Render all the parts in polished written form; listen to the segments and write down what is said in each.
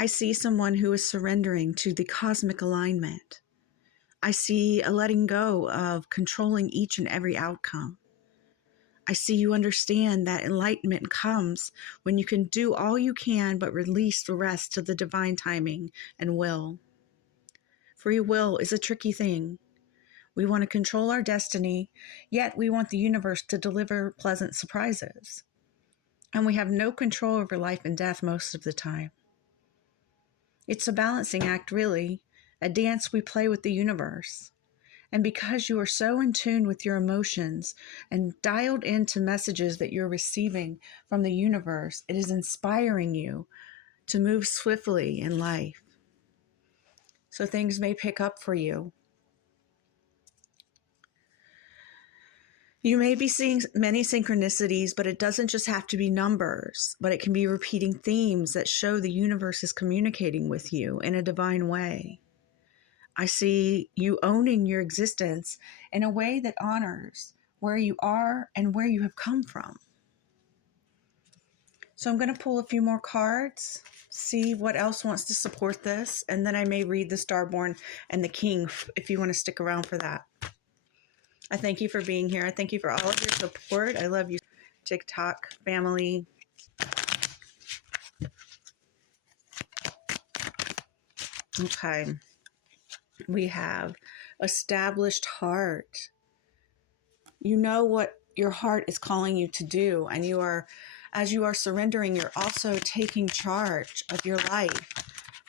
I see someone who is surrendering to the cosmic alignment. I see a letting go of controlling each and every outcome. I see you understand that enlightenment comes when you can do all you can but release the rest to the divine timing and will. Free will is a tricky thing. We want to control our destiny, yet we want the universe to deliver pleasant surprises. And we have no control over life and death most of the time. It's a balancing act, really, a dance we play with the universe. And because you are so in tune with your emotions and dialed into messages that you're receiving from the universe, it is inspiring you to move swiftly in life. So things may pick up for you. You may be seeing many synchronicities, but it doesn't just have to be numbers, but it can be repeating themes that show the universe is communicating with you in a divine way. I see you owning your existence in a way that honors where you are and where you have come from. So I'm going to pull a few more cards, see what else wants to support this, and then I may read the Starborn and the King if you want to stick around for that. I thank you for being here. I thank you for all of your support. I love you, TikTok family. Okay. We have established heart. You know what your heart is calling you to do, and you are, as you are surrendering, you're also taking charge of your life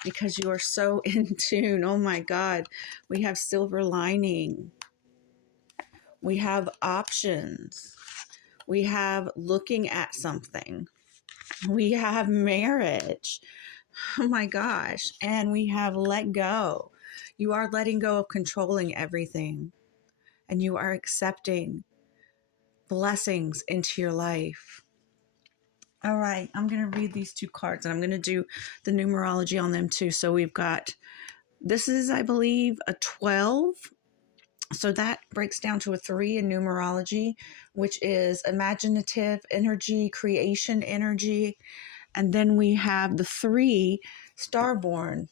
because you are so in tune. Oh my God. We have silver lining. We have options. We have looking at something. We have marriage. Oh my gosh. And we have let go. You are letting go of controlling everything. And you are accepting blessings into your life. All right. I'm going to read these two cards and I'm going to do the numerology on them too. So we've got, this is, I believe, a 12. So that breaks down to a 3 in numerology, which is imaginative energy, creation energy. And then we have the 3 Starborn,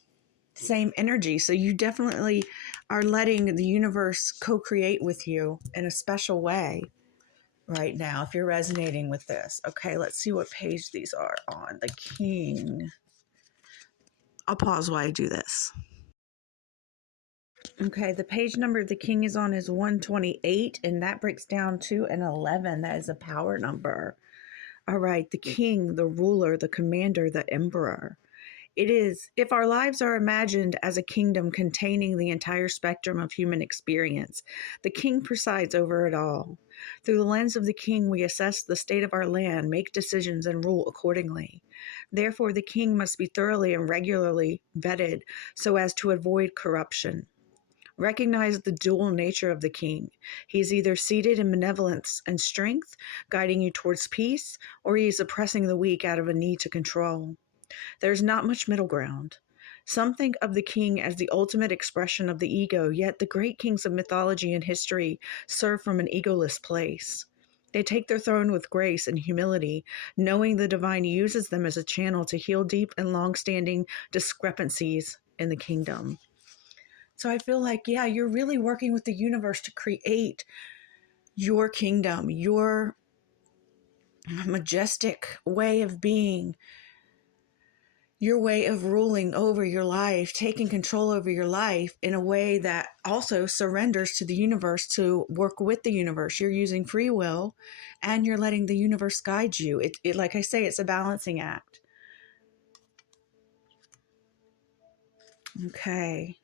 same energy. So you definitely are letting the universe co-create with you in a special way right now, if you're resonating with this. Okay, let's see what page these are on. The King. I'll pause while I do this. Okay, the page number the King is on is 128, and that breaks down to an 11. That is a power number. All right, the King, the ruler, the commander, the emperor. It is, if our lives are imagined as a kingdom containing the entire spectrum of human experience, the King presides over it all. Through the lens of the King, we assess the state of our land, make decisions, and rule accordingly. Therefore, the King must be thoroughly and regularly vetted so as to avoid corruption. Recognize the dual nature of the King. He is either seated in benevolence and strength, guiding you towards peace, or he is oppressing the weak out of a need to control. There's not much middle ground. Some think of the King as the ultimate expression of the ego, yet the great kings of mythology and history serve from an egoless place. They take their throne with grace and humility, knowing the divine uses them as a channel to heal deep and long-standing discrepancies in the kingdom. So I feel like, yeah, you're really working with the universe to create your kingdom, your majestic way of being, your way of ruling over your life, taking control over your life in a way that also surrenders to the universe to work with the universe. You're using free will and you're letting the universe guide you. It like I say, it's a balancing act. Okay.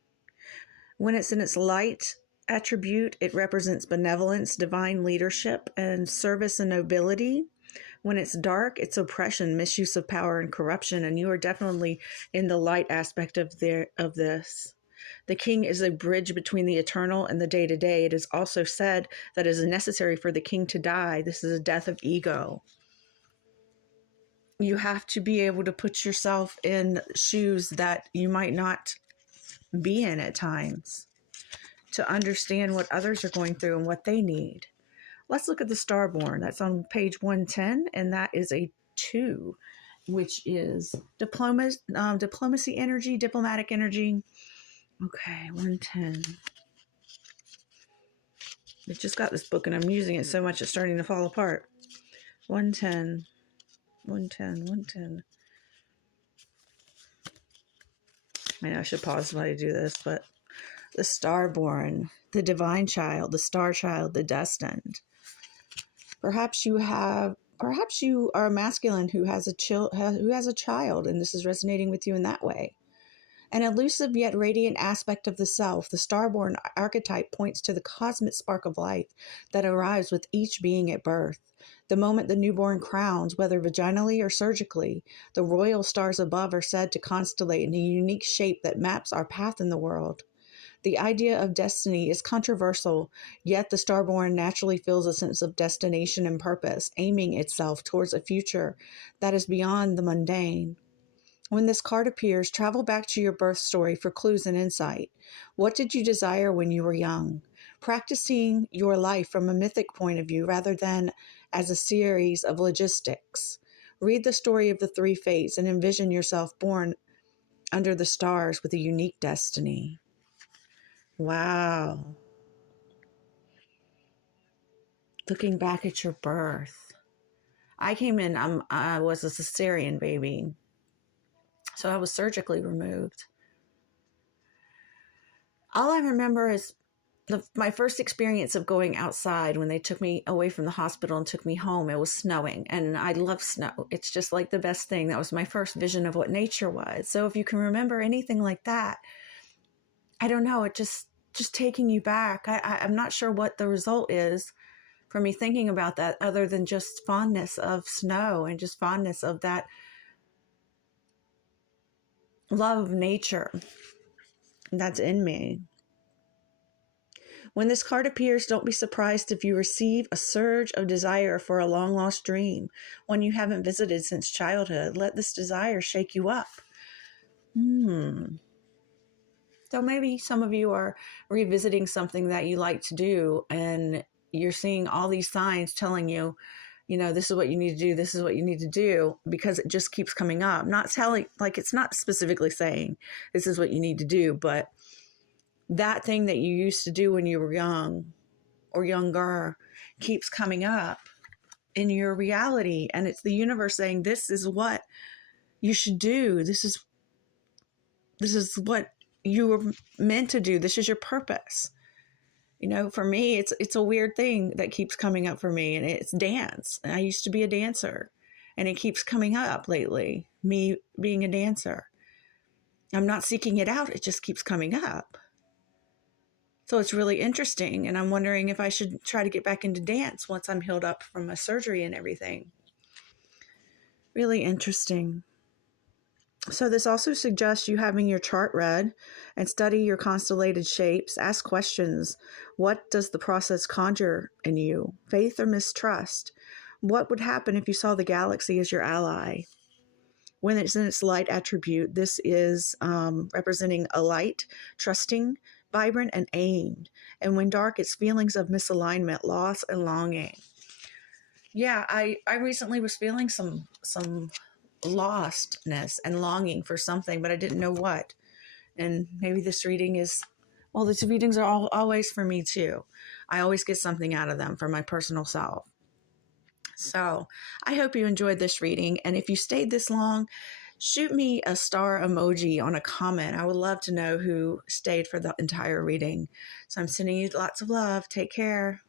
When it's in its light attribute, it represents benevolence, divine leadership, and service and nobility. When it's dark, it's oppression, misuse of power, and corruption, and you are definitely in the light aspect of this. The King is a bridge between the eternal and the day-to-day. It is also said that it is necessary for the King to die. This is a death of ego. You have to be able to put yourself in shoes that you might not be in at times, to understand what others are going through and what they need. Let's look at the Starborn. That's on page 110, and that is a 2. which is diplomacy energy, diplomatic energy. Okay, 110. I just got this book and I'm using it so much it's starting to fall apart. 110, 110, 110. I know I should pause while I do this, but the starborn, the divine child, the star child, the destined. Perhaps you are a masculine who has a child, and this is resonating with you in that way. An elusive yet radiant aspect of the self, the starborn archetype points to the cosmic spark of life that arrives with each being at birth. The moment the newborn crowns, whether vaginally or surgically, the royal stars above are said to constellate in a unique shape that maps our path in the world. The idea of destiny is controversial, yet the starborn naturally feels a sense of destination and purpose, aiming itself towards a future that is beyond the mundane. When this card appears, travel back to your birth story for clues and insight. What did you desire when you were young? Practicing your life from a mythic point of view rather than as a series of logistics. Read the story of the three fates and envision yourself born under the stars with a unique destiny. Wow. Looking back at your birth. I came in, I was a cesarean baby. So I was surgically removed. All I remember is my first experience of going outside when they took me away from the hospital and took me home. It was snowing, and I love snow. It's just like the best thing. That was my first vision of what nature was. So if you can remember anything like that, I don't know, it just taking you back. I'm not sure what the result is for me thinking about that other than just fondness of snow and just fondness of that love of nature that's in me. When this card appears, don't be surprised if you receive a surge of desire for a long-lost dream, one you haven't visited since childhood. Let this desire shake you up. So maybe some of you are revisiting something that you like to do, and you're seeing all these signs telling you, this is what you need to do, this is what you need to do, because it just keeps coming up. Not telling, like, it's not specifically saying this is what you need to do, but that thing that you used to do when you were young or younger keeps coming up in your reality. And it's the universe saying, this is what you should do. This is what you were meant to do. This is your purpose. For me, it's a weird thing that keeps coming up for me, and it's dance. I used to be a dancer, and it keeps coming up lately, me being a dancer. I'm not seeking it out. It just keeps coming up. So it's really interesting, and I'm wondering if I should try to get back into dance once I'm healed up from my surgery and everything. Really interesting. So this also suggests you having your chart read and study your constellated shapes. Ask questions. What does the process conjure in you? Faith or mistrust? What would happen if you saw the galaxy as your ally? When it's in its light attribute, this is representing a light, trusting, vibrant, and aimed. And when dark, it's feelings of misalignment, loss, and longing. Yeah, I recently was feeling some lostness and longing for something, but I didn't know what. And maybe this reading is, well, these readings are always for me too. I always get something out of them for my personal self. So I hope you enjoyed this reading. And if you stayed this long, shoot me a star emoji on a comment. I would love to know who stayed for the entire reading. So I'm sending you lots of love. Take care.